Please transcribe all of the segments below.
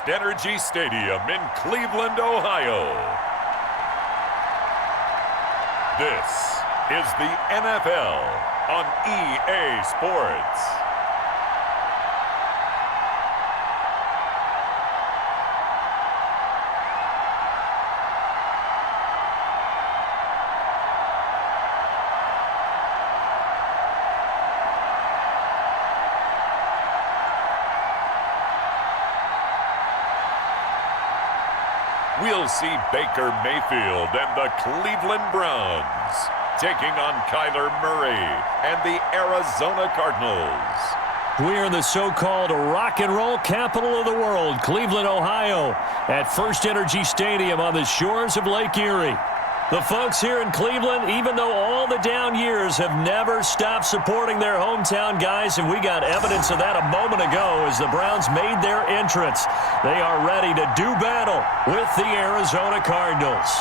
First Energy Stadium in Cleveland, Ohio. This is the NFL on EA Sports. We'll see Baker Mayfield and the Cleveland Browns taking on Kyler Murray and the Arizona Cardinals. We are in the so-called rock and roll capital of the world, Cleveland, Ohio, at First Energy Stadium on the shores of Lake Erie. The folks here in Cleveland, even though all the down years, have never stopped supporting their hometown guys, and we got evidence of that a moment ago as the Browns made their entrance. They are ready to do battle with the Arizona Cardinals.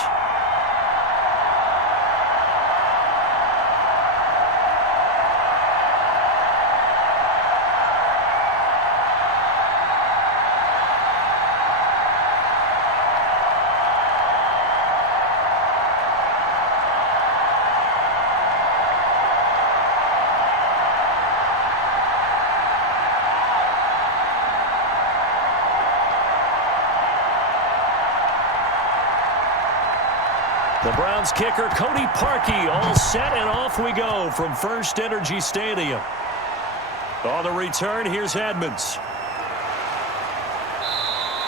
The Browns kicker, Cody Parkey, all set, and off we go from First Energy Stadium. On the return, here's Edmonds.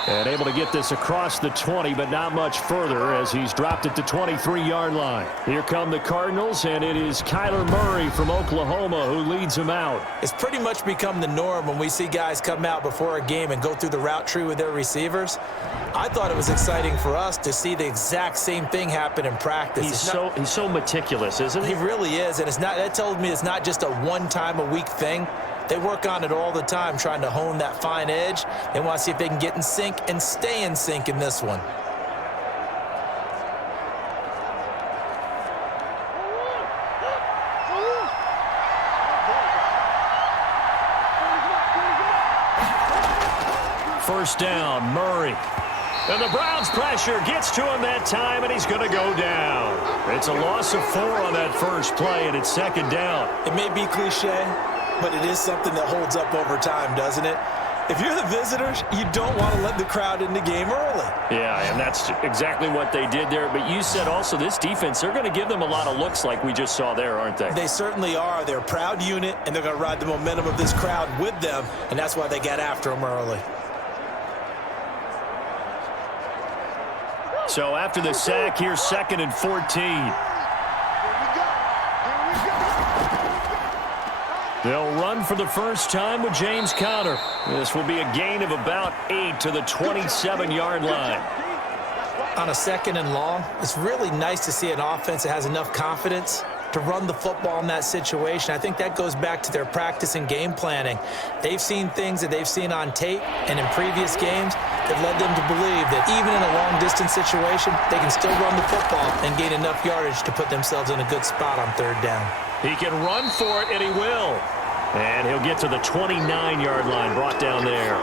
And able to get this across the 20, but not much further as he's dropped it to 23-yard line. Here come the Cardinals, and it is Kyler Murray from Oklahoma who leads them out. It's pretty much become the norm when we see guys come out before a game and go through the route tree with their receivers. I thought it was exciting for us to see the exact same thing happen in practice. He's so meticulous, isn't he? He really is, and that tells me it's not just a one-time-a-week thing. They work on it all the time, trying to hone that fine edge. They want to see if they can get in sync and stay in sync in this one. First down, Murray. And the Browns pressure gets to him that time, and he's going to go down. It's a loss of 4 on that first play, and it's second down. It may be cliche, but it is something that holds up over time, doesn't it? If you're the visitors, you don't want to let the crowd in the game early. Yeah, and that's exactly what they did there. But you said also this defense, they're going to give them a lot of looks like we just saw there, aren't they? They certainly are. They're a proud unit, and they're going to ride the momentum of this crowd with them, and that's why they got after them early. So after the sack, here's 2nd and 14. They'll run for the first time with James Conner. This will be a gain of about 8 to the 27-yard line. On a 2nd and long, it's really nice to see an offense that has enough confidence to run the football in that situation. I think that goes back to their practice and game planning. They've seen things that they've seen on tape and in previous games that led them to believe that even in a long-distance situation, they can still run the football and gain enough yardage to put themselves in a good spot on 3rd down. He can run for it, and he will. And he'll get to the 29-yard line, brought down there.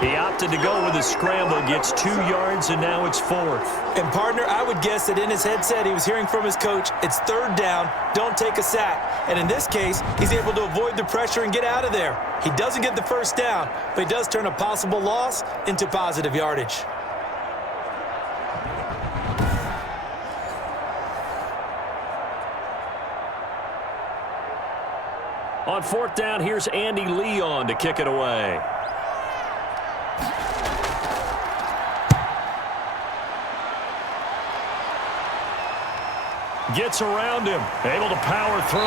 He opted to go with a scramble, gets 2 yards, and now it's 4th. And, partner, I would guess that in his headset he was hearing from his coach, it's 3rd down, don't take a sack. And in this case, he's able to avoid the pressure and get out of there. He doesn't get the first down, but he does turn a possible loss into positive yardage. On 4th down, here's Andy Leon to kick it away. Gets around him, able to power through.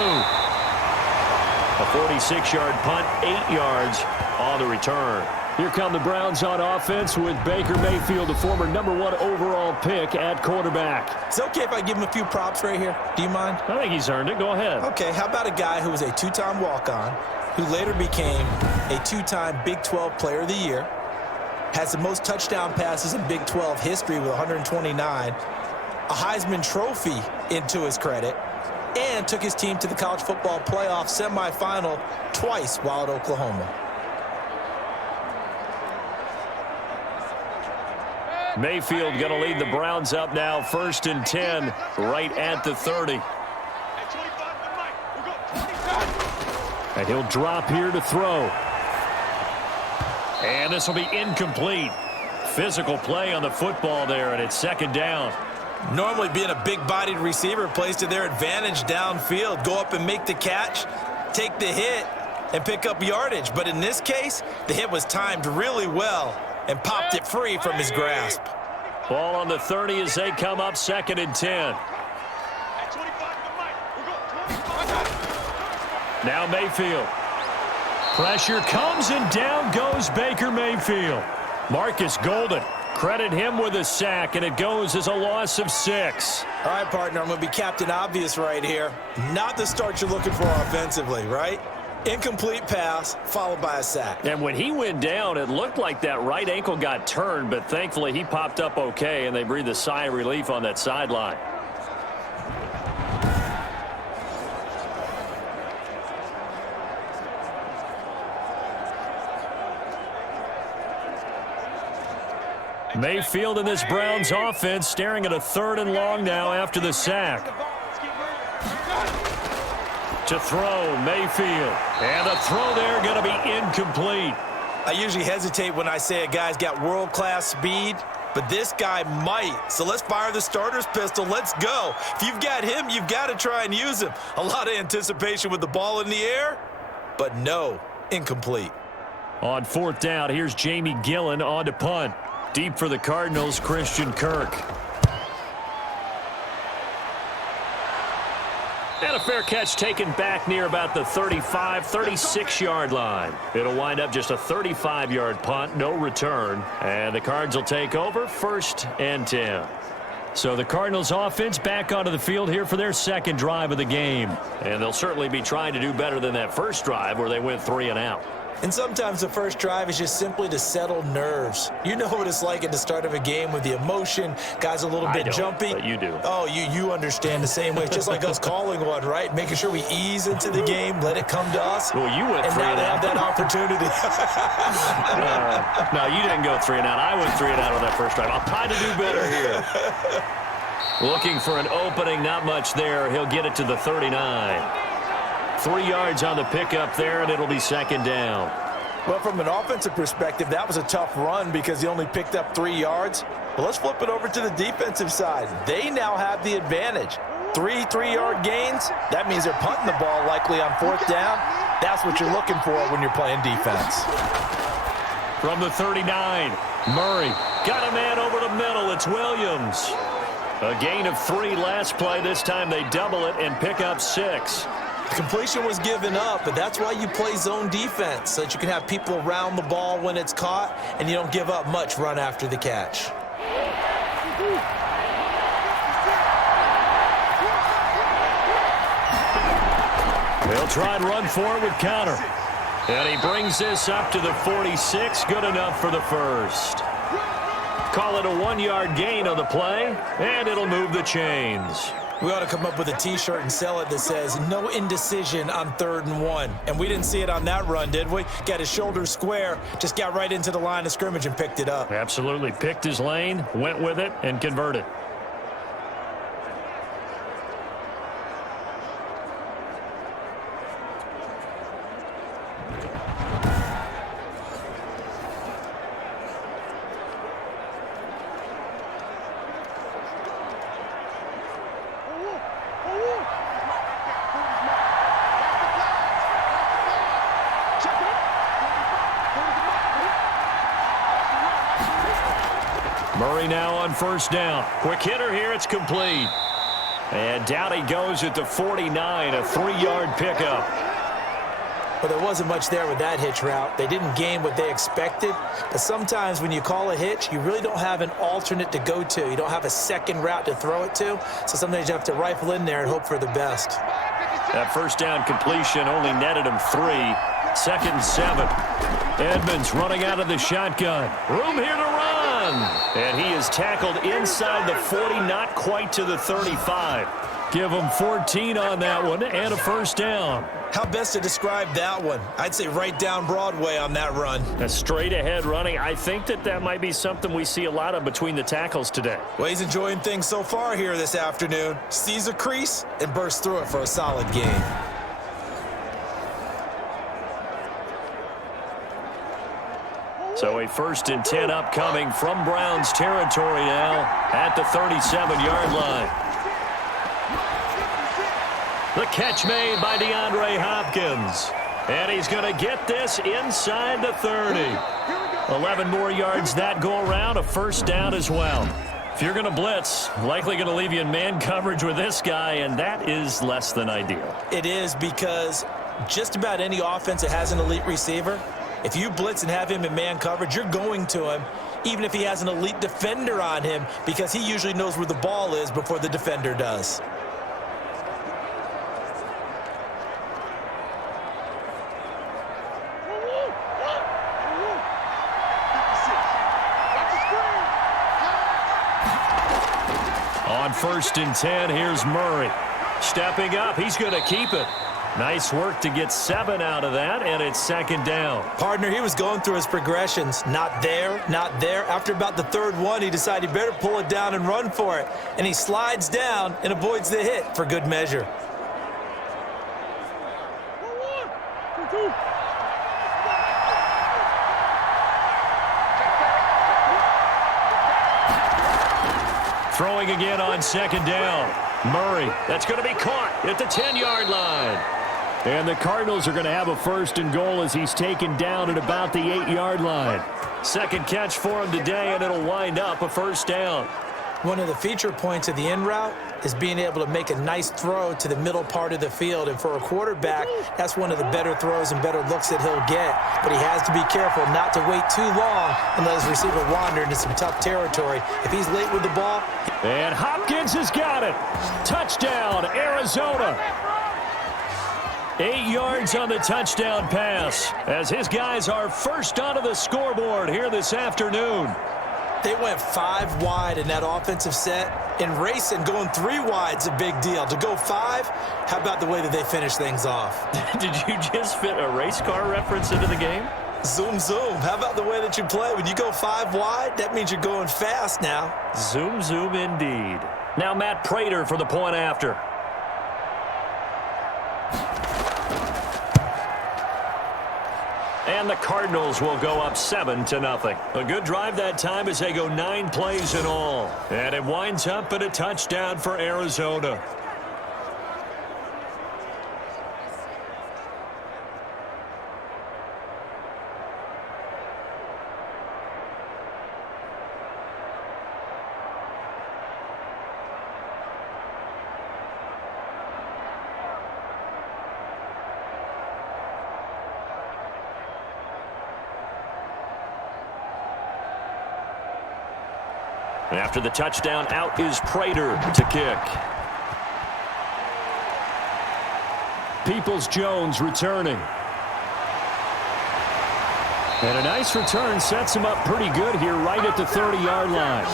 A 46-yard punt, 8 yards on the return. Here come the Browns on offense with Baker Mayfield, the former #1 overall pick at quarterback. It's okay if I give him a few props right here. Do you mind? I think he's earned it. Go ahead. Okay, how about a guy who was a 2-time walk-on, who later became a 2-time Big 12 Player of the Year, has the most touchdown passes in Big 12 history with 129, a Heisman Trophy into his credit, and took his team to the college football playoff semifinal twice while at Oklahoma. Mayfield going to lead the Browns up now, 1st and 10, right at the 30. And he'll drop here to throw. And this will be incomplete. Physical play on the football there, and it's 2nd down. Normally being a big-bodied receiver plays to their advantage downfield. Go up and make the catch, take the hit, and pick up yardage. But in this case, the hit was timed really well and popped it free from his grasp. Ball on the 30 as they come up, 2nd and 10. Now Mayfield. Pressure comes and down goes Baker Mayfield. Marcus Golden, credit him with a sack, and it goes as a loss of 6. All right, partner, I'm going to be Captain Obvious right here. Not the start you're looking for offensively, right? Incomplete pass followed by a sack. And when he went down, it looked like that right ankle got turned, but thankfully he popped up okay, and they breathed a sigh of relief on that sideline. Mayfield in this Browns offense staring at a 3rd and long now after the sack. To throw, Mayfield. And a throw there going to be incomplete. I usually hesitate when I say a guy's got world-class speed, but this guy might. So let's fire the starter's pistol. Let's go. If you've got him, you've got to try and use him. A lot of anticipation with the ball in the air, but no, incomplete. On 4th down, here's Jamie Gillen on to punt. Deep for the Cardinals, Christian Kirk. And a fair catch taken back near about the 35, 36-yard line. It'll wind up just a 35-yard punt, no return. And the Cards will take over, 1st and 10. So the Cardinals offense back onto the field here for their 2nd drive of the game. And they'll certainly be trying to do better than that first drive where they went 3 and out. And sometimes the first drive is just simply to settle nerves. You know what it's like at the start of a game with the emotion. Guys a little bit jumpy. But you do. Oh, you understand the same way. It's just like us calling one, right? Making sure we ease into the game, let it come to us. Well, you went 3 and out. And now they have that opportunity. No, you didn't go 3 and out. I went 3 and out on that first drive. I'll try to do better here. Looking for an opening, not much there. He'll get it to the 39. 3 yards on the pickup there, and it'll be 2nd down. Well, from an offensive perspective, that was a tough run because he only picked up 3 yards. But let's flip it over to the defensive side. They now have the advantage. 3 3-yard gains. That means they're punting the ball likely on 4th down. That's what you're looking for when you're playing defense. From the 39, Murray got a man over the middle. It's Williams. A gain of 3 last play. This time they double it and pick up 6. The completion was given up, but that's why you play zone defense, so that you can have people around the ball when it's caught, and you don't give up much run after the catch. They'll try and run forward with Connor. And he brings this up to the 46. Good enough for the 1st. Call it a 1-yard gain on the play, and it'll move the chains. We ought to come up with a T-shirt and sell it that says, no indecision on 3rd and 1. And we didn't see it on that run, did we? Got his shoulders square, just got right into the line of scrimmage and picked it up. Absolutely. Picked his lane, went with it, and converted. Murray now on 1st down. Quick hitter here. It's complete. And down he goes at the 49, a 3-yard pickup. Well, there wasn't much there with that hitch route. They didn't gain what they expected. But sometimes when you call a hitch, you really don't have an alternate to go to. You don't have a second route to throw it to. So sometimes you have to rifle in there and hope for the best. That 1st down completion only netted him 3. 2nd and 7. Edmonds running out of the shotgun. Room here to run. And he is tackled inside the 40, not quite to the 35. Give them 14 on that one and a first down. How best to describe that one? I'd say right down Broadway on that run. A straight-ahead running. I think that might be something we see a lot of between the tackles today. Well, he's enjoying things so far here this afternoon. Sees a crease and bursts through it for a solid gain. So a 1st and 10 upcoming from Browns territory now at the 37-yard line. The catch made by DeAndre Hopkins. And he's going to get this inside the 30. 11 more yards that go around, a first down as well. If you're going to blitz, likely going to leave you in man coverage with this guy, and that is less than ideal. It is, because just about any offense that has an elite receiver, if you blitz and have him in man coverage, you're going to him, even if he has an elite defender on him, because he usually knows where the ball is before the defender does. On 1st and 10, here's Murray. Stepping up, he's going to keep it. Nice work to get 7 out of that, and it's 2nd down. Partner, he was going through his progressions. Not there, not there. After about the 3rd one, he decided he better pull it down and run for it. And he slides down and avoids the hit for good measure. Throwing again on 2nd down. Murray, that's going to be caught at the 10-yard line. And the Cardinals are going to have a 1st and goal as he's taken down at about the 8-yard line. 2nd catch for him today, and it'll wind up a first down. One of the feature points of the in route is being able to make a nice throw to the middle part of the field. And for a quarterback, that's one of the better throws and better looks that he'll get. But he has to be careful not to wait too long and let his receiver wander into some tough territory. If he's late with the ball. And Hopkins has got it. Touchdown, Arizona. 8 yards on the touchdown pass as his guys are first onto the scoreboard here this afternoon. They went 5 wide in that offensive set. In racing, going 3 wide's a big deal. To go 5, how about the way that they finish things off? Did you just fit a race car reference into the game? Zoom, zoom. How about the way that you play? When you go 5 wide, that means you're going fast now. Zoom, zoom indeed. Now Matt Prater for the point after. And the Cardinals will go up 7-0. A good drive that time as they go 9 plays in all. And it winds up at a touchdown for Arizona. After the touchdown, out is Prater to kick. Peoples-Jones returning. And a nice return sets him up pretty good here right at the 30-yard line.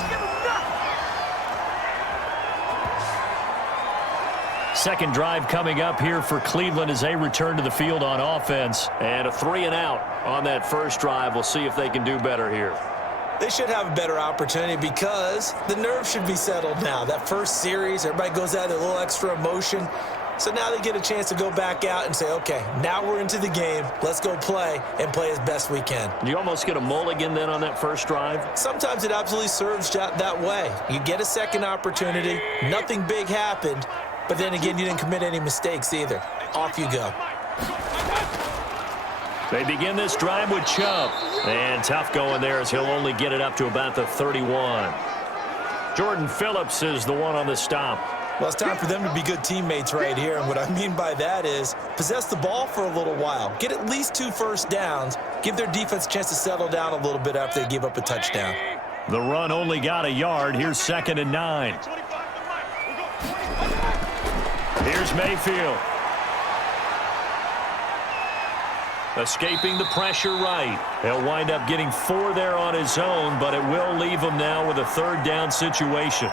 Second drive coming up here for Cleveland as they return to the field on offense. And a 3-and-out on that first drive. We'll see if they can do better here. They should have a better opportunity because the nerves should be settled now. That first series, everybody goes out with a little extra emotion. So now they get a chance to go back out and say, okay, now we're into the game. Let's go play and play as best we can. Do you almost get a mulligan then on that first drive? Sometimes it absolutely serves that way. You get a second opportunity. Nothing big happened. But then again, you didn't commit any mistakes either. Off you go. They begin this drive with Chubb. And tough going there as he'll only get it up to about the 31. Jordan Phillips is the one on the stop. Well, it's time for them to be good teammates right here. And what I mean by that is possess the ball for a little while. Get at least 2 first downs. Give their defense a chance to settle down a little bit after they give up a touchdown. The run only got a yard. Here's 2nd and 9. Here's Mayfield. Escaping the pressure right. He'll wind up getting 4 there on his own, but it will leave him now with a 3rd down situation.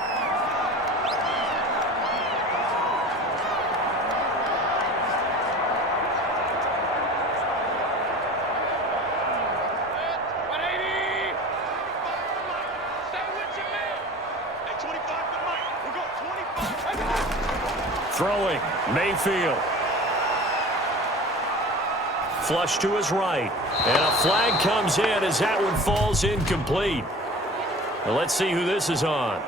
Throwing, Mayfield. Flush to his right. And a flag comes in as that one falls incomplete. Well, let's see who this is on.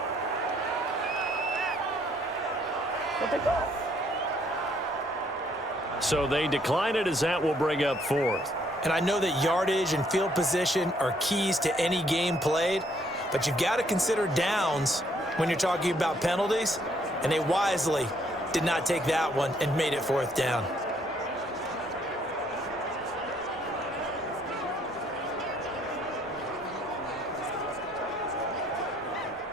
So they decline it as that will bring up fourth. And I know that yardage and field position are keys to any game played, but you've got to consider downs when you're talking about penalties, and they wisely did not take that one and made it fourth down.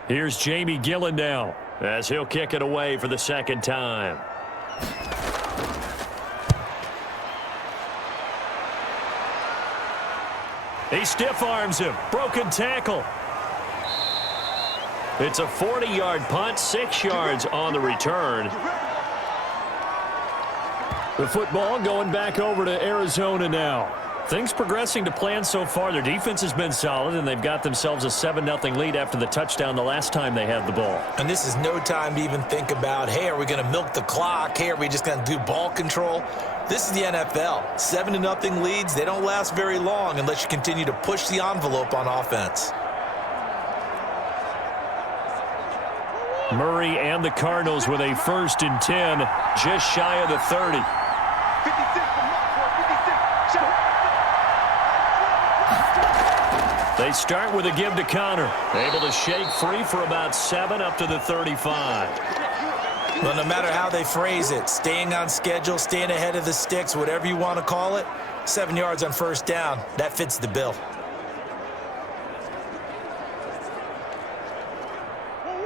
Here's Jamie Gillen now as he'll kick it away for the second time. He stiff arms him. Broken tackle. It's a 40-yard punt, 6 yards on the return. The football going back over to Arizona now. Things progressing to plan so far. Their defense has been solid, and they've got themselves a 7-0 lead after the touchdown the last time they had the ball. And this is no time to even think about, hey, are we going to milk the clock? Hey, are we just going to do ball control? This is the NFL. 7-0 leads, they don't last very long unless you continue to push the envelope on offense. Murray and the Cardinals with a 1st and 10, just shy of the 30. They start with a give to Connor. Able to shake free for about 7 up to the 35. Well, no matter how they phrase it, staying on schedule, staying ahead of the sticks, whatever you want to call it, 7 yards on 1st down, that fits the bill.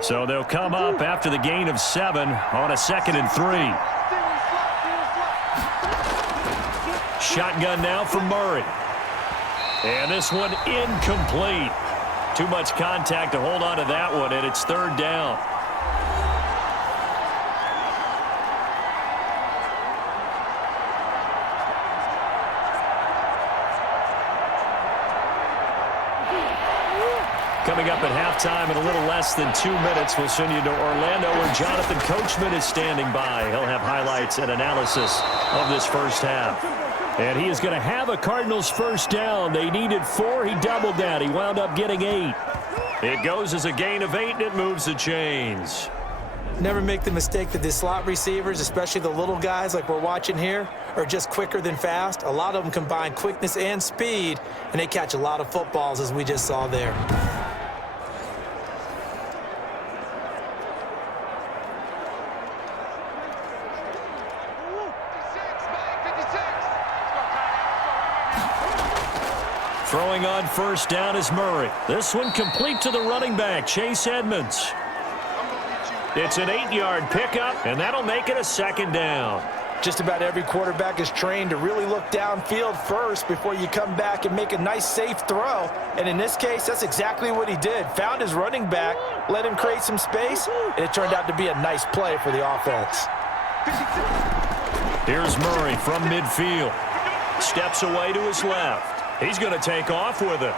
So they'll come up after the gain of 7 on a 2nd and 3. Shotgun now for Murray. And this one incomplete. Too much contact to hold on to that one, and it's 3rd down. Coming up at halftime in a little less than 2 minutes, we'll send you to Orlando where Jonathan Coachman is standing by. He'll have highlights and analysis of this first half. And he is going to have a Cardinals 1st down. They needed 4. He doubled that. He wound up getting 8. It goes as a gain of 8, and it moves the chains. Never make the mistake that the slot receivers, especially the little guys like we're watching here, are just quicker than fast. A lot of them combine quickness and speed, and they catch a lot of footballs, as we just saw there. Throwing on 1st down is Murray. This one complete to the running back, Chase Edmonds. It's an 8-yard pickup, and that'll make it a 2nd down. Just about every quarterback is trained to really look downfield first before you come back and make a nice, safe throw. And in this case, that's exactly what he did. Found his running back, let him create some space, and it turned out to be a nice play for the offense. Here's Murray from midfield. Steps away to his left. He's going to take off with it.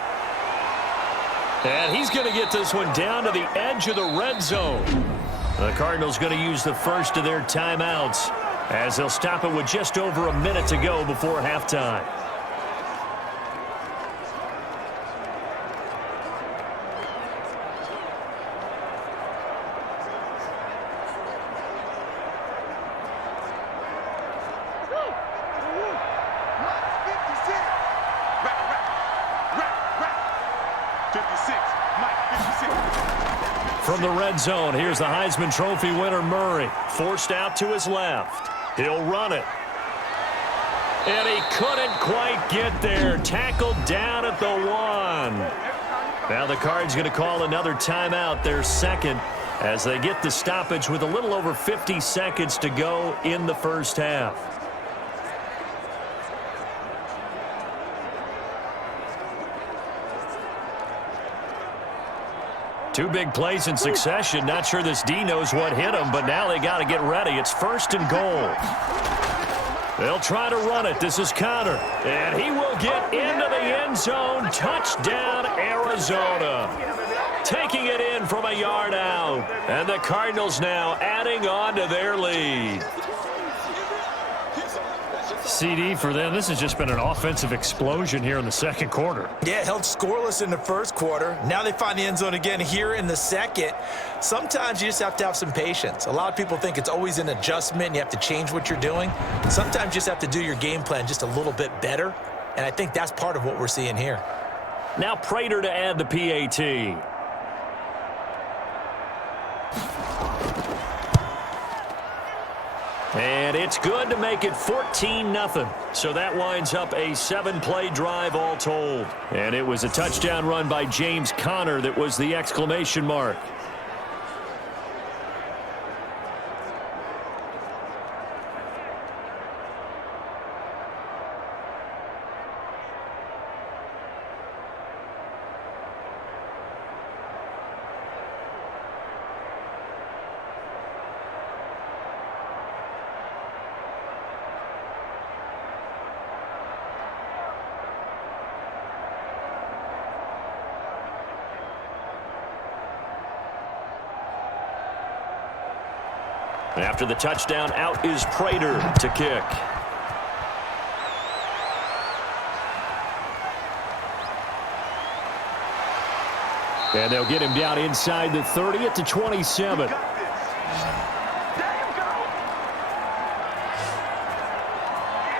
And he's going to get this one down to the edge of the red zone. The Cardinals going to use the first of their timeouts as they'll stop it with just over a minute to go before halftime. From the red zone, here's the Heisman Trophy winner, Murray. Forced out to his left. He'll run it. And he couldn't quite get there. Tackled down at the 1. Now the Cards going to call another timeout, their 2nd, as they get the stoppage with a little over 50 seconds to go in the first half. Two big plays in succession. Not sure this D knows what hit him, but now they got to get ready. It's 1st and goal. They'll try to run it. This is Connor, and he will get into the end zone. Touchdown, Arizona. taking it in from a yard out. And the Cardinals now adding on to their lead. CD for them, this has just been an offensive explosion here in the second quarter. Yeah, held scoreless in the first quarter. Now they find the end zone again here in the second. Sometimes you just have to have some patience. A lot of people think it's always an adjustment and you have to change what you're doing. Sometimes you just have to do your game plan just a little bit better, and I think that's part of what we're seeing here. Now Prater to add the PAT. And it's good to make it 14-0. So that winds up a 7-play drive all told. And it was a touchdown run by James Conner that was the exclamation mark. After the touchdown, out is Prater to kick. And they'll get him down inside the 30 at the 27.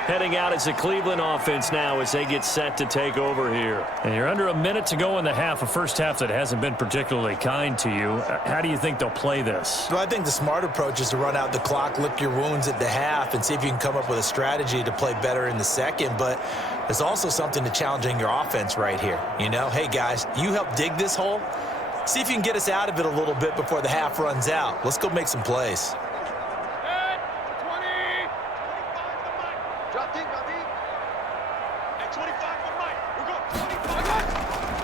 Heading out as the Cleveland offense now as they get set to take over here. And you're under a minute to go in the half, a first half that hasn't been particularly kind to you. How do you think they'll play this? Well, I think the smart approach is to run out the clock, lick your wounds at the half, and see if you can come up with a strategy to play better in the second. But there's also something to challenging your offense right here. You know, hey, guys, you help dig this hole. See if you can get us out of it a little bit before the half runs out. Let's go make some plays.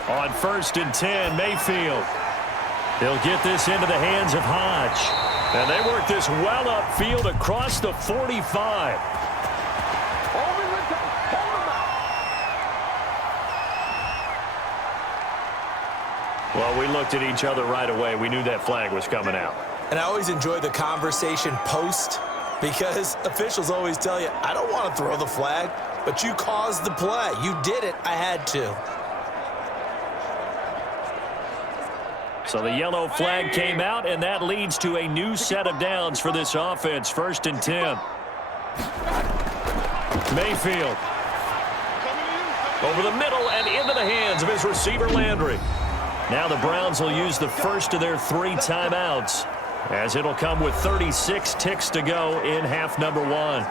On 1st and 10, Mayfield. He'll get this into the hands of Hodge. And they work this well upfield across the 45. Well, we looked at each other right away. We knew that flag was coming out. And I always enjoy the conversation post, because officials always tell you, I don't want to throw the flag, but you caused the play. You did it. I had to. So the yellow flag came out, and that leads to a new set of downs for this offense. 1st and 10. Mayfield. Over the middle and into the hands of his receiver, Landry. Now the Browns will use the first of their 3 timeouts, as it'll come with 36 ticks to go in half number 1.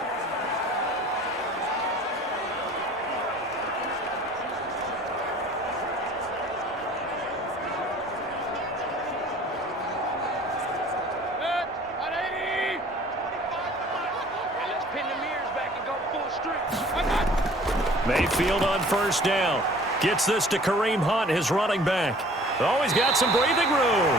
Mayfield on 1st down. Gets this to Kareem Hunt, his running back. Oh, he's got some breathing room.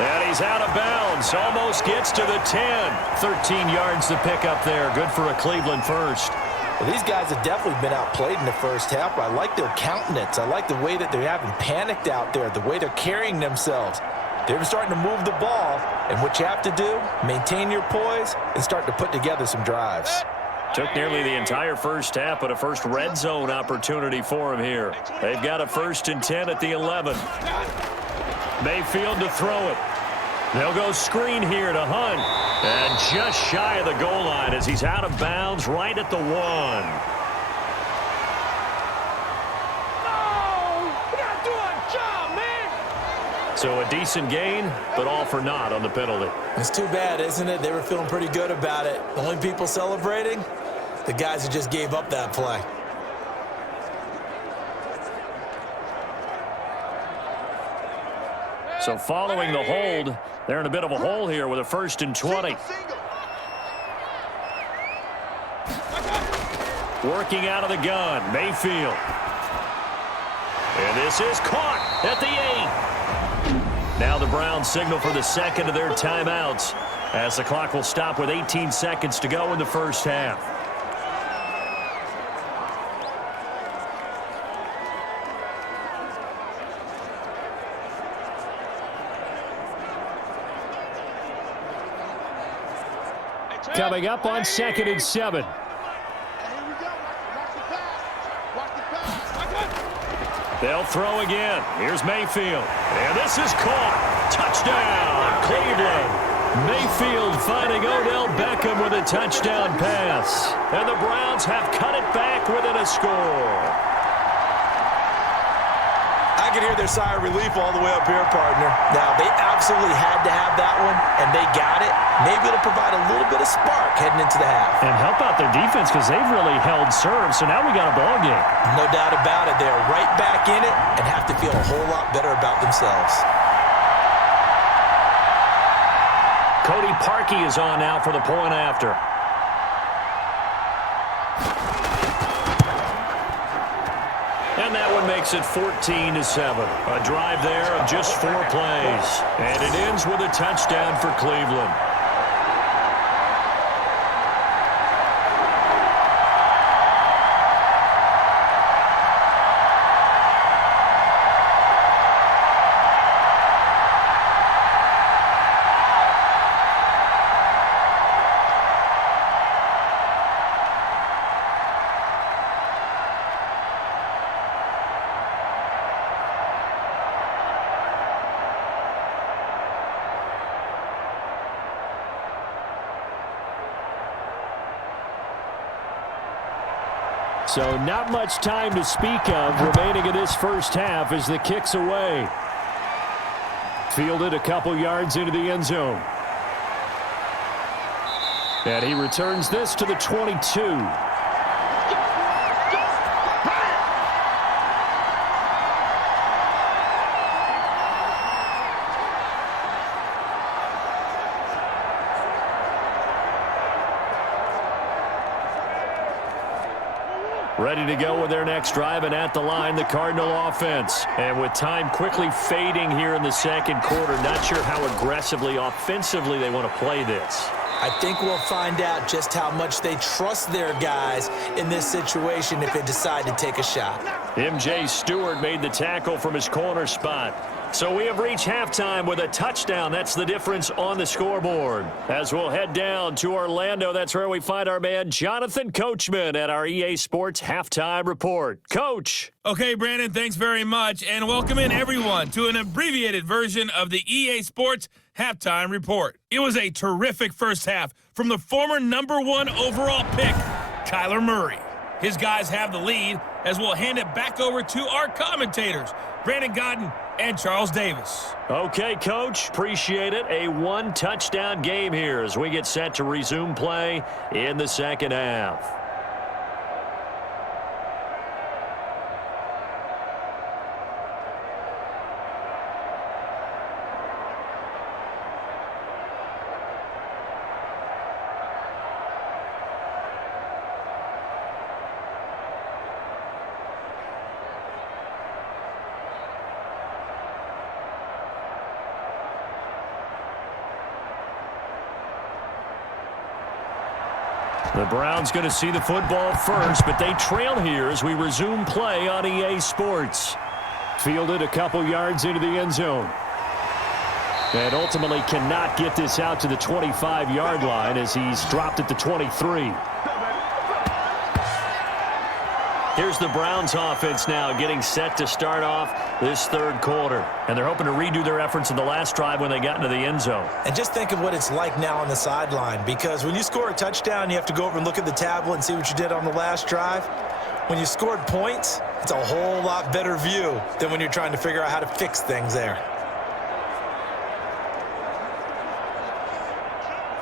And he's out of bounds. Almost gets to the 10. 13 yards to pick up there. Good for a Cleveland first. Well, these guys have definitely been outplayed in the first half, but I like their countenance. I like the way that they haven't panicked out there, the way they're carrying themselves. They're starting to move the ball, and what you have to do, maintain your poise and start to put together some drives. Took nearly the entire first half, but a first red zone opportunity for him here. They've got a 1st and 10 at the 11. Mayfield to throw it. They'll go screen here to Hunt. And just shy of the goal line as he's out of bounds right at the 1. So a decent gain, but all for naught on the penalty. It's too bad, isn't it? They were feeling pretty good about it. The only people celebrating, the guys who just gave up that play. So following the hold, they're in a bit of a hole here with a 1st and 20. Working out of the gun, Mayfield. And this is caught at the 8. Now the Browns signal for the second of their timeouts as the clock will stop with 18 seconds to go in the first half. Coming up on 2nd and 7. They'll throw again. Here's Mayfield. And this is caught. Touchdown, Cleveland. Mayfield finding Odell Beckham with a touchdown pass. And the Browns have cut it back within a score. I can hear their sigh of relief all the way up here, partner. Now, they absolutely had to have that one, and they got it. Maybe it'll provide a little bit of spark heading into the half. And help out their defense because they've really held serve, so now we got a ball game. No doubt about it. They're right back in it and have to feel a whole lot better about themselves. Cody Parkey is on now for the point after. And that one makes it 14-7. A drive there of just 4 plays. And it ends with a touchdown for Cleveland. So not much time to speak of remaining in this first half as the kick's away. Fielded a couple yards into the end zone. And he returns this to the 22. Ready to go with their next drive, and at the line, the Cardinal offense. And with time quickly fading here in the second quarter, not sure how aggressively, offensively they want to play this. I think we'll find out just how much they trust their guys in this situation if they decide to take a shot. M.J. Stewart made the tackle from his corner spot. So we have reached halftime with a touchdown. That's the difference on the scoreboard. As we'll head down to Orlando, that's where we find our man Jonathan Coachman at our EA Sports Halftime Report. Coach. Okay, Brandon, thanks very much. And welcome in, everyone, to an abbreviated version of the EA Sports Halftime Report. It was a terrific first half from the former #1 overall pick, Kyler Murray. His guys have the lead as we'll hand it back over to our commentators, Brandon Godden and Charles Davis. Okay, Coach, appreciate it. A one-touchdown game here as we get set to resume play in the second half. The Browns going to see the football first, but they trail here as we resume play on EA Sports. Fielded a couple yards into the end zone. And ultimately cannot get this out to the 25-yard line as he's dropped at the 23. Here's the Browns offense now getting set to start off this third quarter. And they're hoping to redo their efforts in the last drive when they got into the end zone. And just think of what it's like now on the sideline, because when you score a touchdown, you have to go over and look at the tablet and see what you did on the last drive. When you scored points, it's a whole lot better view than when you're trying to figure out how to fix things there.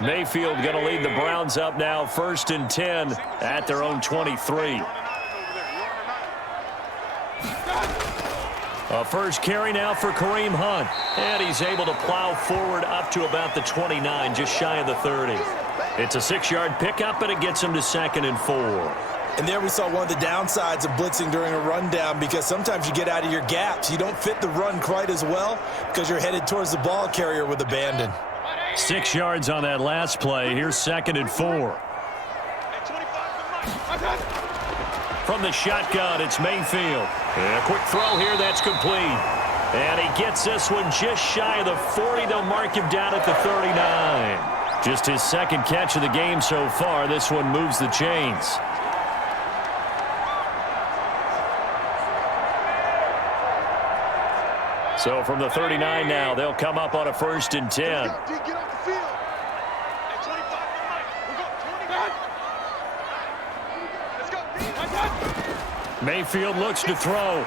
Mayfield going to lead the Browns up now 1st and 10 at their own 23. A first carry now for Kareem Hunt. And he's able to plow forward up to about the 29, just shy of the 30. It's a 6-yard pickup, and it gets him to 2nd and 4. And there we saw one of the downsides of blitzing during a rundown, because sometimes you get out of your gaps. You don't fit the run quite as well because you're headed towards the ball carrier with abandon. 6 yards on that last play. Here's 2nd and 4. From the shotgun, it's Mayfield. And a quick throw here, that's complete. And he gets this one just shy of the 40. They'll mark him down at the 39. Just his second catch of the game so far. This one moves the chains. So from the 39 now, they'll come up on a 1st and 10. Mayfield looks to throw.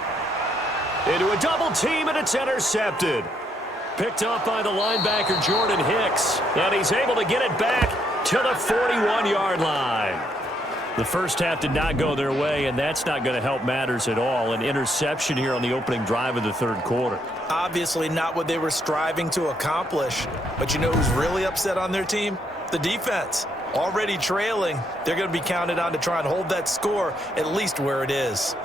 Into a double team, and it's intercepted. Picked up by the linebacker, Jordan Hicks. And he's able to get it back to the 41-yard line. The first half did not go their way, and that's not going to help matters at all. An interception here on the opening drive of the 3rd quarter. Obviously not what they were striving to accomplish. But you know who's really upset on their team? The defense. Already trailing. They're going to be counted on to try and hold that score at least where it is.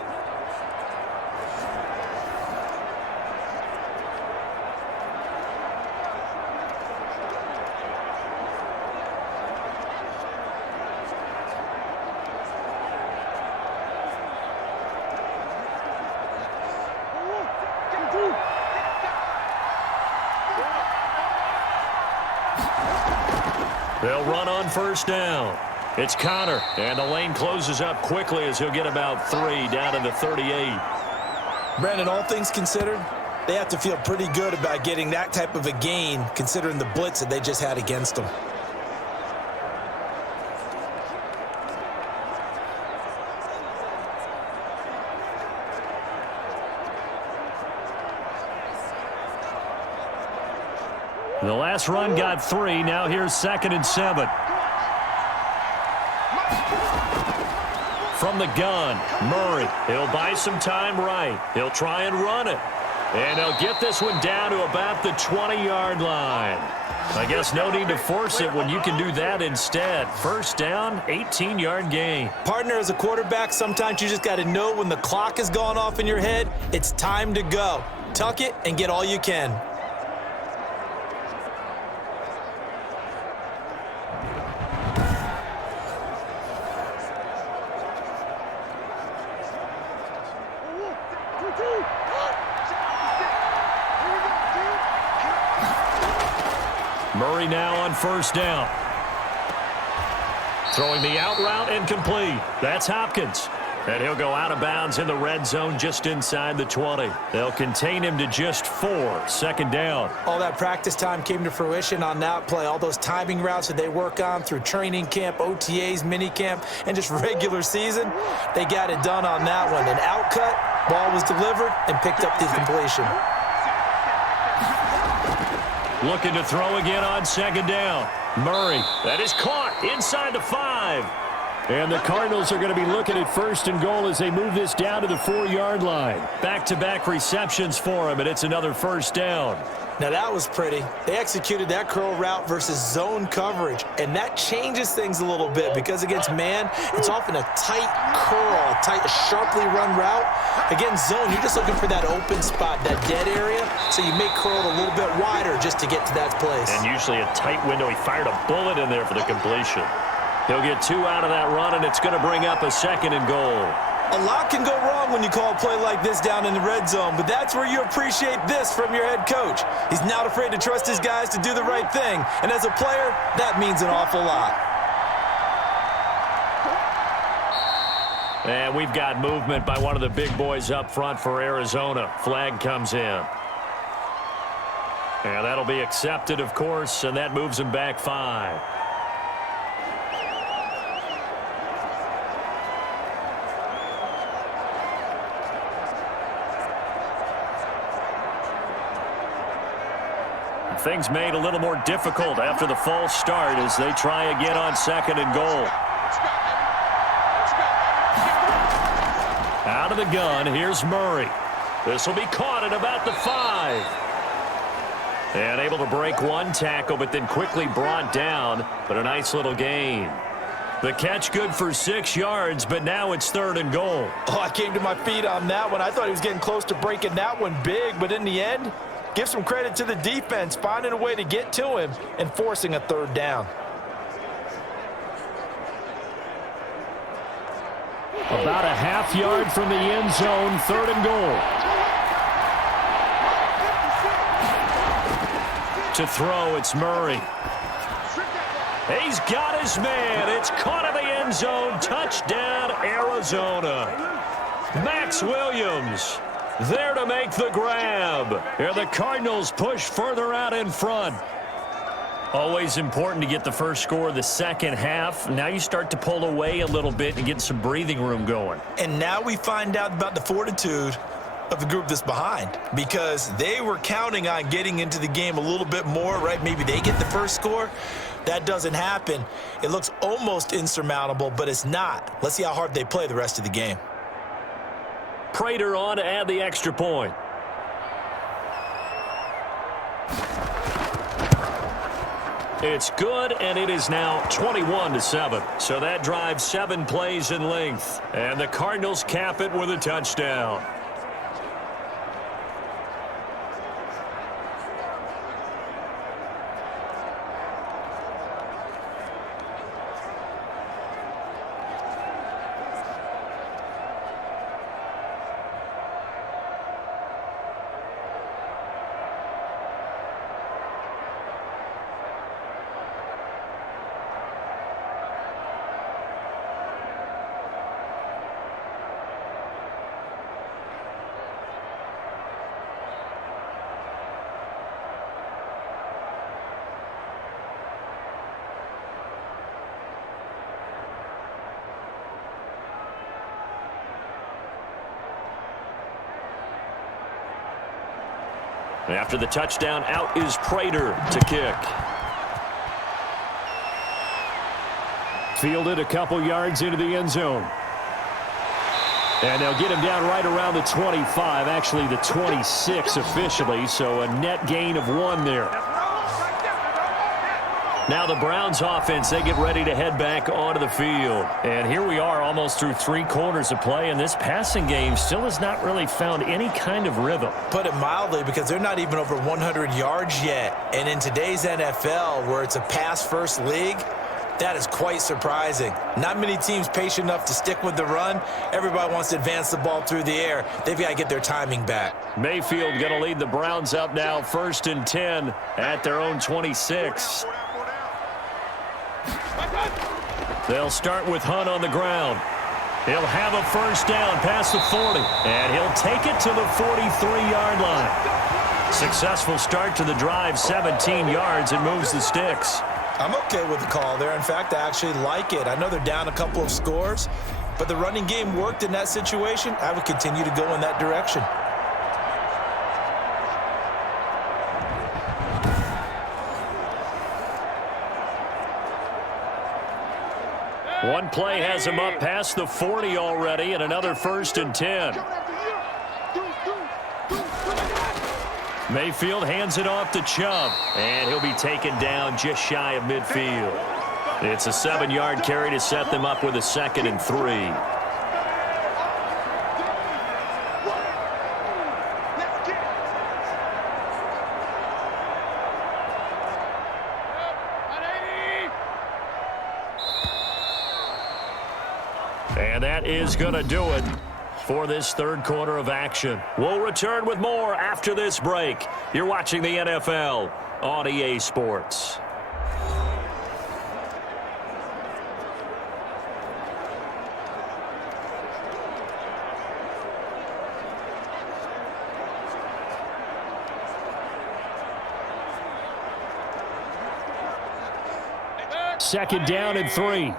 They'll run on 1st down. It's Connor, and the lane closes up quickly as he'll get about 3 down to the 38. Brandon, all things considered, they have to feel pretty good about getting that type of a gain considering the blitz that they just had against them. The last run got 3. Now here's 2nd and 7. From the gun, Murray. He'll buy some time right. He'll try and run it. And he'll get this one down to about the 20-yard line. I guess no need to force it when you can do that instead. 1st down, 18-yard gain. Partner, as a quarterback, sometimes you just got to know when the clock has gone off in your head, it's time to go. Tuck it and get all you can. Murray now on 1st down. Throwing the out route incomplete. That's Hopkins. And he'll go out of bounds in the red zone just inside the 20. They'll contain him to just 4. 2nd down. All that practice time came to fruition on that play. All those timing routes that they work on through training camp, OTAs, minicamp, and just regular season, they got it done on that one. An out cut, ball was delivered, and picked up the completion. Looking to throw again on 2nd down. Murray, that is caught inside the 5. And the Cardinals are going to be looking at 1st and goal as they move this down to the 4-yard line. Back-to-back receptions for him, and it's another 1st down. Now that was pretty. They executed that curl route versus zone coverage, and that changes things a little bit because against man, it's often a tight curl, tight, sharply run route. Against zone, you're just looking for that open spot, that dead area, so you may curl it a little bit wider just to get to that place. And usually a tight window. He fired a bullet in there for the completion. He'll get 2 out of that run, and it's going to bring up a 2nd and goal. A lot can go wrong when you call a play like this down in the red zone, but that's where you appreciate this from your head coach. He's not afraid to trust his guys to do the right thing, and as a player, that means an awful lot. And we've got movement by one of the big boys up front for Arizona. Flag comes in. And that'll be accepted, of course, and that moves him back 5. Things made a little more difficult after the false start as they try again on 2nd and goal. Out of the gun, here's Murray. This will be caught at about the 5. And able to break one tackle, but then quickly brought down, but a nice little gain. The catch good for 6 yards, but now it's 3rd and goal. Oh, I came to my feet on that one. I thought he was getting close to breaking that one big, but in the end, give some credit to the defense, finding a way to get to him and forcing a 3rd down. About a half yard from the end zone, 3rd and goal. To throw, it's Murray. He's got his man. It's caught in the end zone. Touchdown, Arizona. Max Williams there to make the grab. Here the Cardinals push further out in front. Always important to get the first score of the second half. Now you start to pull away a little bit and get some breathing room going. And now we find out about the fortitude of the group that's behind, because they were counting on getting into the game a little bit more, right? Maybe they get the first score. That doesn't happen. It looks almost insurmountable, but it's not. Let's see how hard they play the rest of the game. Prater on to add the extra point. It's good, and it is now 21-7. So that drives 7 plays in length. And the Cardinals cap it with a touchdown. After the touchdown, out is Prater to kick. Fielded a couple yards into the end zone. And they'll get him down right around the 25, actually the 26 officially, so a net gain of 1 there. Now the Browns offense, they get ready to head back onto the field. And here we are almost through 3 quarters of play, and this passing game still has not really found any kind of rhythm. Put it mildly, because they're not even over 100 yards yet. And in today's NFL, where it's a pass-first league, that is quite surprising. Not many teams patient enough to stick with the run. Everybody wants to advance the ball through the air. They've got to get their timing back. Mayfield going to lead the Browns up now, 1st and 10 at their own 26. They'll start with Hunt on the ground. He'll have a first down past the 40, and he'll take it to the 43-yard line. Successful start to the drive, 17 yards, and moves the sticks. I'm okay with the call there. In fact, I actually like it. I know they're down a couple of scores, but the running game worked in that situation. I would continue to go in that direction. One play has him up past the 40 already, and another 1st and 10. Mayfield hands it off to Chubb, and he'll be taken down just shy of midfield. It's a 7-yard carry to set them up with a 2nd and 3. And that is going to do it for this 3rd quarter of action. We'll return with more after this break. You're watching the NFL on EA Sports. Second down and 3.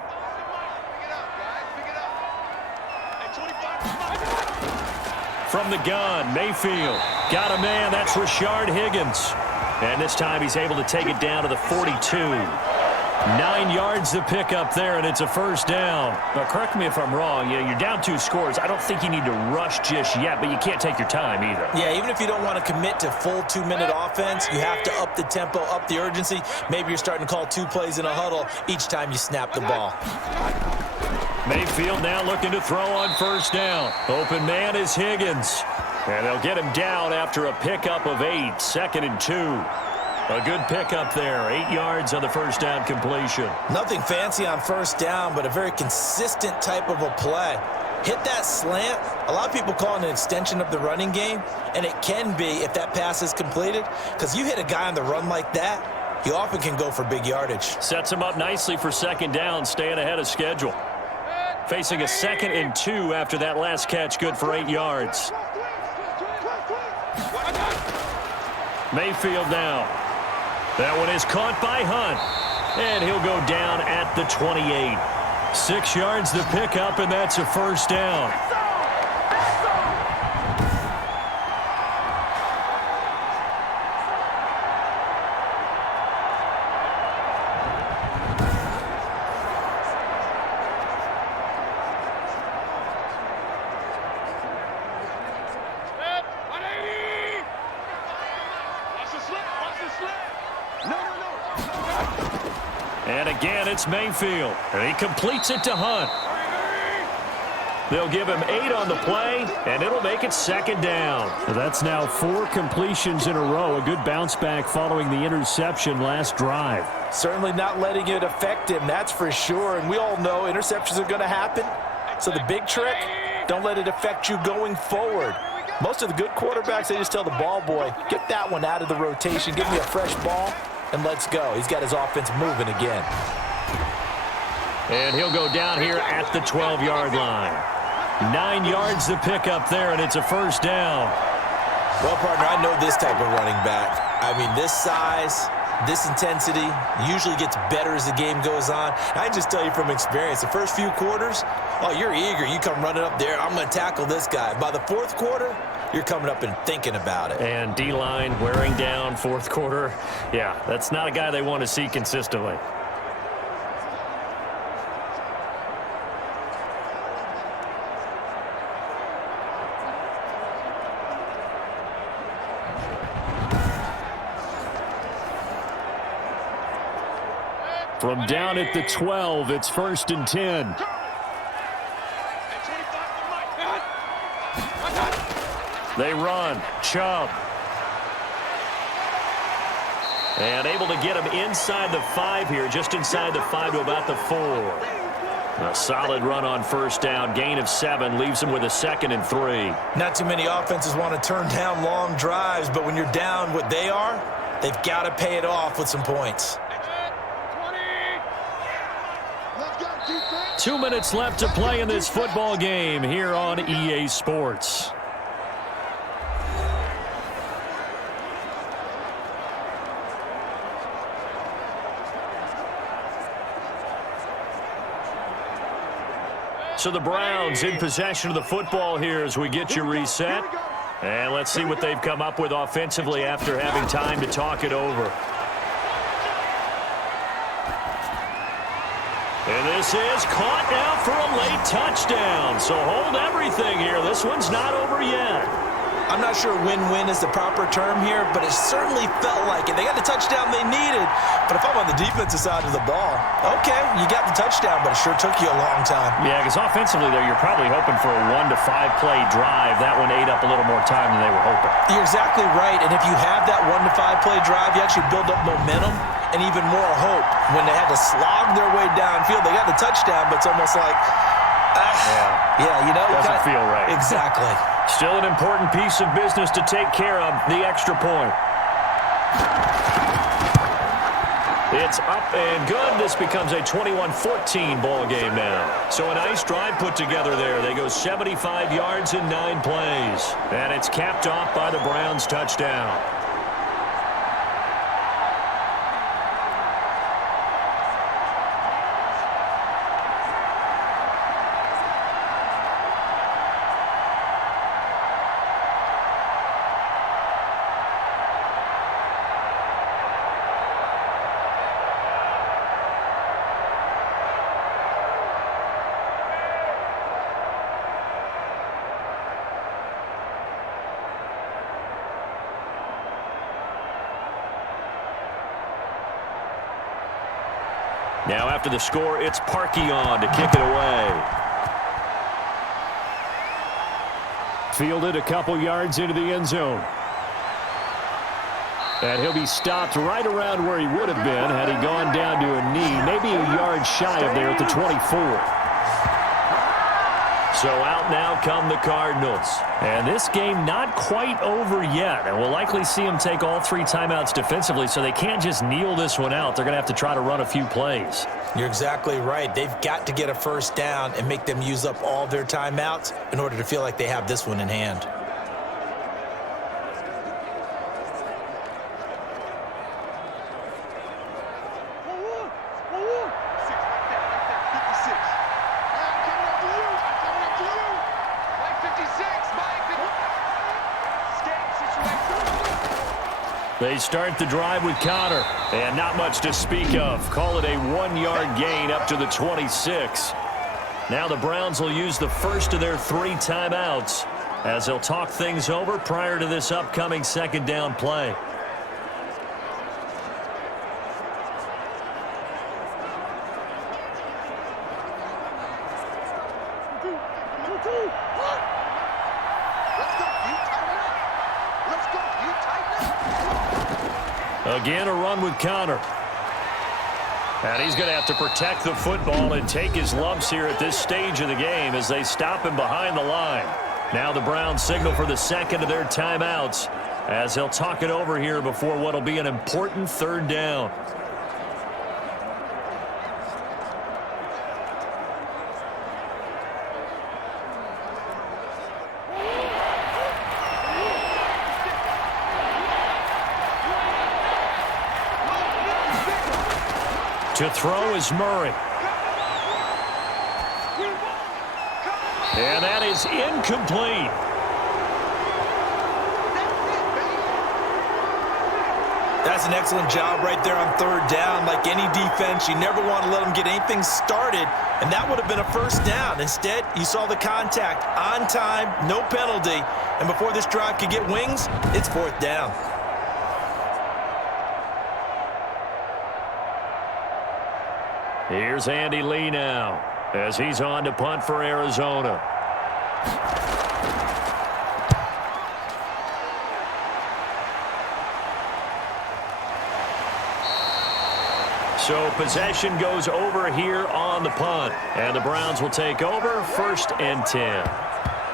From the gun, Mayfield got a man. That's Rashard Higgins. And this time he's able to take it down to the 42. 9 yards to pick up there, and it's a first down. Now, correct me if I'm wrong. You're down 2 scores. I don't think you need to rush just yet, but you can't take your time either. Yeah, even if you don't want to commit to full 2-minute offense, you have to up the tempo, up the urgency. Maybe you're starting to call 2 plays in a huddle each time you snap the ball. Mayfield now looking to throw on first down. Open man is Higgins. And they'll get him down after a pickup of 8. 2nd and 2. A good pickup there. 8 yards on the first down completion. Nothing fancy on first down, but a very consistent type of a play. Hit that slant. A lot of people call it an extension of the running game, and it can be if that pass is completed, because you hit a guy on the run like that, He often can go for big yardage. Sets him up nicely for second down, staying ahead of schedule. Facing a 2nd and 2 after that last catch, good for 8 yards. Mayfield now. That one is caught by Hunt. And he'll go down at the 28. 6 yards the pickup, and that's a first down. And again, it's Mayfield. And he completes it to Hunt. They'll give him 8 on the play, and it'll make it second down. That's now 4 completions in a row. A good bounce back following the interception last drive. Certainly not letting it affect him, that's for sure. And we all know interceptions are going to happen. So the big trick, don't let it affect you going forward. Most of the good quarterbacks, they just tell the ball boy, get that one out of the rotation, give me a fresh ball, and let's go. He's got his offense moving again. And he'll go down here at the 12-yard line. 9 yards the pickup there, and it's a first down. Well, partner, I know this type of running back. I mean, this size, this intensity usually gets better as the game goes on. I just tell you from experience, the first few quarters, oh, you're eager. You come running up there, I'm going to tackle this guy. By the 4th quarter, you're coming up and thinking about it. And D-line wearing down 4th quarter. Yeah, that's not a guy they want to see consistently. From down at the 12, it's 1st and 10. They run. Chubb. And able to get him inside the 5 here, just inside the 5 to about the 4. A solid run on first down. Gain of 7 leaves him with a 2nd and 3. Not too many offenses want to turn down long drives, but when you're down what they are, they've got to pay it off with some points. 2 minutes left to play in this football game here on EA Sports. So the Browns in possession of the football here as we get you reset. And let's see what they've come up with offensively after having time to talk it over. And this is caught now for a late touchdown. So hold everything here. This one's not over yet. I'm not sure win-win is the proper term here, but it certainly felt like it. They got the touchdown they needed, but if I'm on the defensive side of the ball, okay, you got the touchdown, but it sure took you a long time. Yeah, because offensively, though, you're probably hoping for a 1 to 5 play drive. That one ate up a little more time than they were hoping. You're exactly right, and if you have that 1 to 5 play drive, you actually build up momentum and even more hope. When they had to slog their way downfield, they got the touchdown, but it's almost like, yeah, you know. Doesn't feel right. Exactly. Still an important piece of business to take care of, the extra point. It's up and good. This becomes a 21-14 ball game now. So a nice drive put together there. They go 75 yards in 9 plays. And it's capped off by the Browns touchdown. Now after the score, it's Parkey on to kick it away. Fielded a couple yards into the end zone. And he'll be stopped right around where he would have been had he gone down to a knee, maybe a yard shy of there at the 24. So out now come the Cardinals. And this game not quite over yet. And we'll likely see them take all 3 timeouts defensively, so they can't just kneel this one out. They're going to have to try to run a few plays. You're exactly right. They've got to get a first down and make them use up all their timeouts in order to feel like they have this one in hand. They start the drive with Connor, and not much to speak of. Call it a 1-yard gain up to the 26. Now the Browns will use the first of their 3 timeouts as they'll talk things over prior to this upcoming second down play. Again, a run with Connor. And he's going to have to protect the football and take his lumps here at this stage of the game as they stop him behind the line. Now the Browns signal for the second of their timeouts as they'll talk it over here before what will be an important third down. To throw is Murray. And that is incomplete. That's an excellent job right there on third down. Like any defense, you never want to let them get anything started, and that would have been a first down. Instead, you saw the contact on time, no penalty, and before this drive could get wings, it's fourth down. Here's Andy Lee now as he's on to punt for Arizona. So possession goes over here on the punt, and the Browns will take over 1st and 10.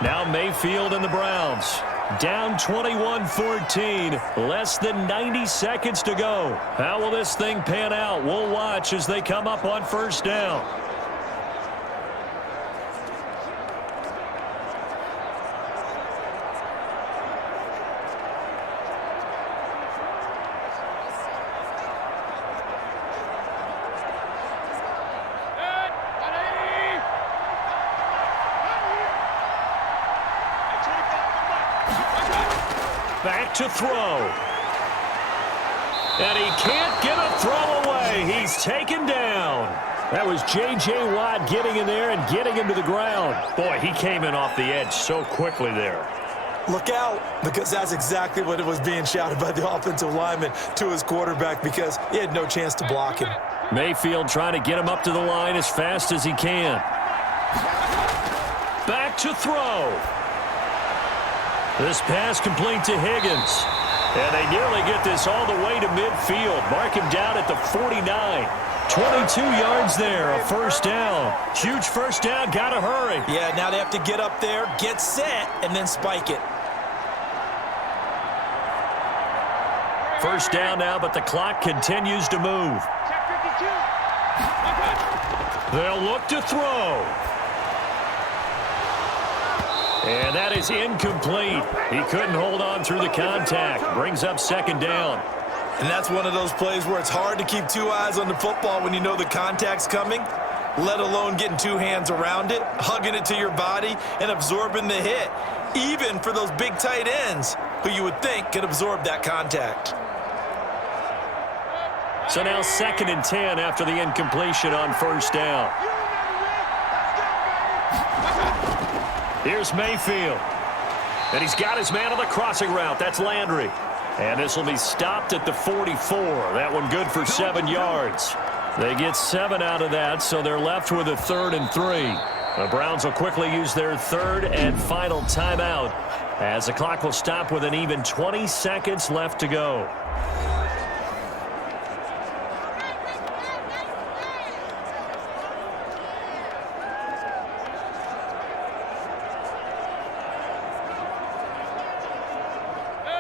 Now Mayfield and the Browns. Down 21-14, less than 90 seconds to go. How will this thing pan out? We'll watch as they come up on first down. Back to throw. And he can't get a throw away. He's taken down. That was J.J. Watt getting in there and getting him to the ground. Boy, he came in off the edge so quickly there. Look out, because that's exactly what it was being shouted by the offensive lineman to his quarterback, because he had no chance to block him. Mayfield trying to get him up to the line as fast as he can. Back to throw. This pass complete to Higgins. And they nearly get this all the way to midfield. Mark him down at the 49. 22 yards there, a first down. Huge first down, gotta hurry. Yeah, now they have to get up there, get set, and then spike it. First down now, but the clock continues to move. They'll look to throw. And that is incomplete. He couldn't hold on through the contact. Brings up second down. And that's one of those plays where it's hard to keep 2 eyes on the football when you know the contact's coming, let alone getting 2 hands around it, hugging it to your body, and absorbing the hit, even for those big tight ends who you would think could absorb that contact. So now 2nd and 10 after the incompletion on first down. Here's Mayfield. And he's got his man on the crossing route. That's Landry. And this will be stopped at the 44. That one good for 7 yards. They get 7 out of that, so they're left with a 3rd and 3. The Browns will quickly use their 3rd and final timeout as the clock will stop with an even 20 seconds left to go.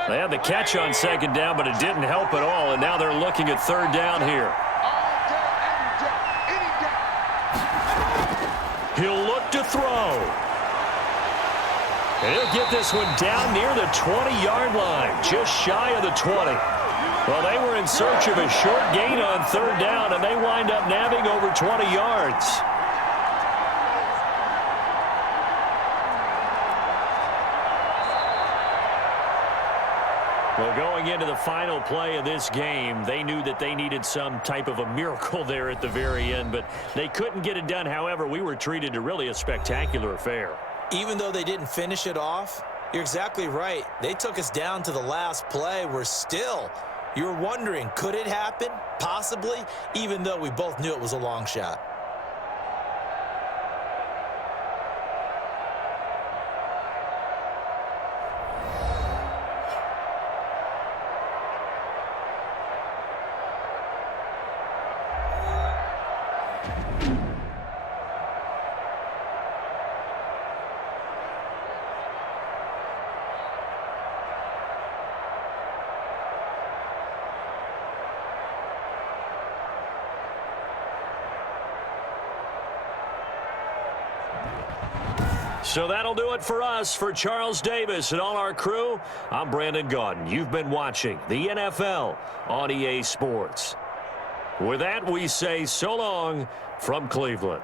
They had the catch on second down, but it didn't help at all, and now they're looking at third down here. He'll look to throw. And he'll get this one down near the 20-yard line, just shy of the 20. Well, they were in search of a short gain on third down, and they wind up nabbing over 20 yards. Well, going into the final play of this game, they knew that they needed some type of a miracle there at the very end, but they couldn't get it done. However, we were treated to really a spectacular affair. Even though they didn't finish it off, you're exactly right. They took us down to the last play. You're wondering, could it happen? Possibly, even though we both knew it was a long shot. So that'll do it for us. For Charles Davis and all our crew, I'm Brandon Gaudin. You've been watching the NFL on EA Sports. With that, we say so long from Cleveland.